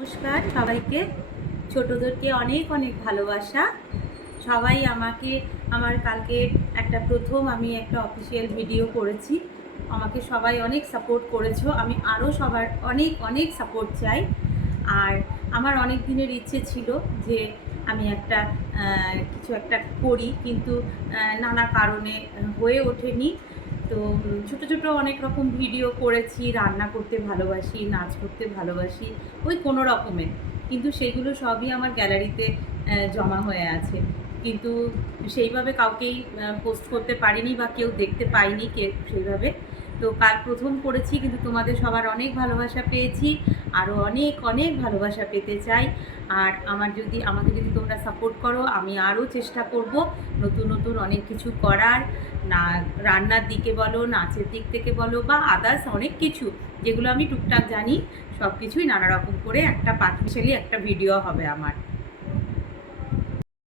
নমস্কার সবাইকে। ছোটদেরকে অনেক অনেক ভালোবাসা। সবাই আমাকে কালকে প্রথম আমি একটা অফিসিয়াল ভিডিও করেছি। আমাকে সবাই অনেক সাপোর্ট করেছো। আমি আরও সবার অনেক অনেক সাপোর্ট চাই। আর আমার অনেক দিনের ইচ্ছে ছিল যে আমি কিছু একটা করি, কিন্তু নানা কারণে হয়ে ওঠেনি। তো ছোটো ছোটো অনেক রকম ভিডিও করেছি। রান্না করতে ভালোবাসি, নাচ করতে ভালোবাসি, ওই কোনো রকমের, কিন্তু সেগুলো সবই আমার গ্যালারিতে জমা হয়ে আছে। কিন্তু সেইভাবে কাউকেই পোস্ট করতে পারিনি বা কেউ দেখতে পাইনি সেইভাবে। তো কাল প্রথম করেছি, কিন্তু তোমাদের সবার অনেক ভালোবাসা পেয়েছি, আরও অনেক অনেক ভালোবাসা পেতে চাই। আর আমাকে যদি তোমরা সাপোর্ট করো, আমি আরও চেষ্টা করব নতুন নতুন অনেক কিছু করার। না, রান্নার দিকে বলো, নাচের দিক থেকে বলো, বা আদার্স অনেক কিছু যেগুলো আমি টুকটাক জানি, সব কিছুই নানা রকম করে একটা পাঁচমিশালি একটা ভিডিও হবে আমার।